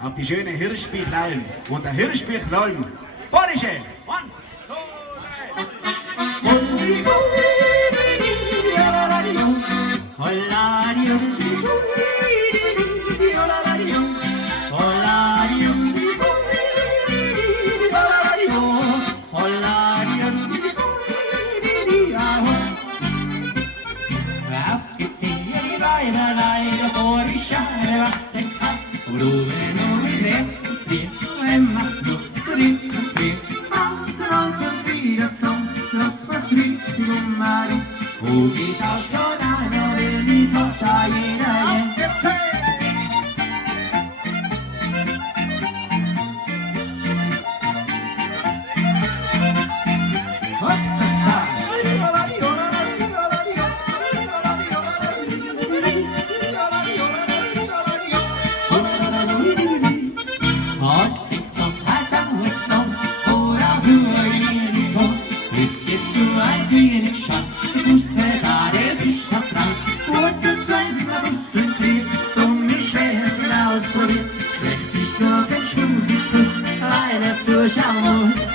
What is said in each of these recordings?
auf die schöne Hirschbichalm. Und der Hirschbichalm, Borische! One, two, Weinerlei, der Borische, was denn kann. Und nur mit Herzen friert, wenn man's nur zu dritt und friert. Und wieder zum, das was friert, die Nummer. Wo geht aus Gordana, wenn ich sagt, da jeder es geht so, als wie nicht schaut. Ich wusste, da der sich vertraut. Gute Zweimal bisschen krieg, mich schwer's ausprobiert. Schlecht ist nur, wenn Schmusikkuss einer zuschauen muss.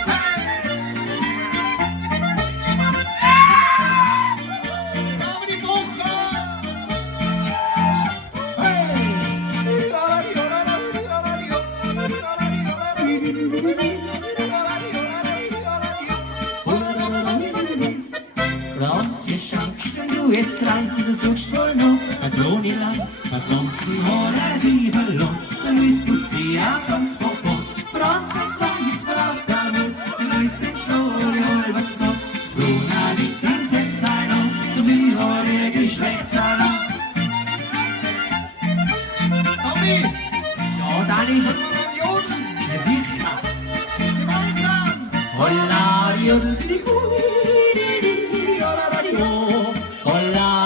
Franz, wie schaust du jetzt rein? Du suchst wohl noch ein Kronilein, ein ganzen Haar, sie verloren. Der Luis muss sie auch ganz vorn. Franz, wenn kommst, fragt er nur, der Luis den Schnurri, was noch? Das Brunner liegt im Selbstsein, zu viel war der Geschlechtsalarm. Tommy! Ja, dann ist er nur am Jodeln. Ja, sicher. Gemeinsam! Holla, jodel, die Hola,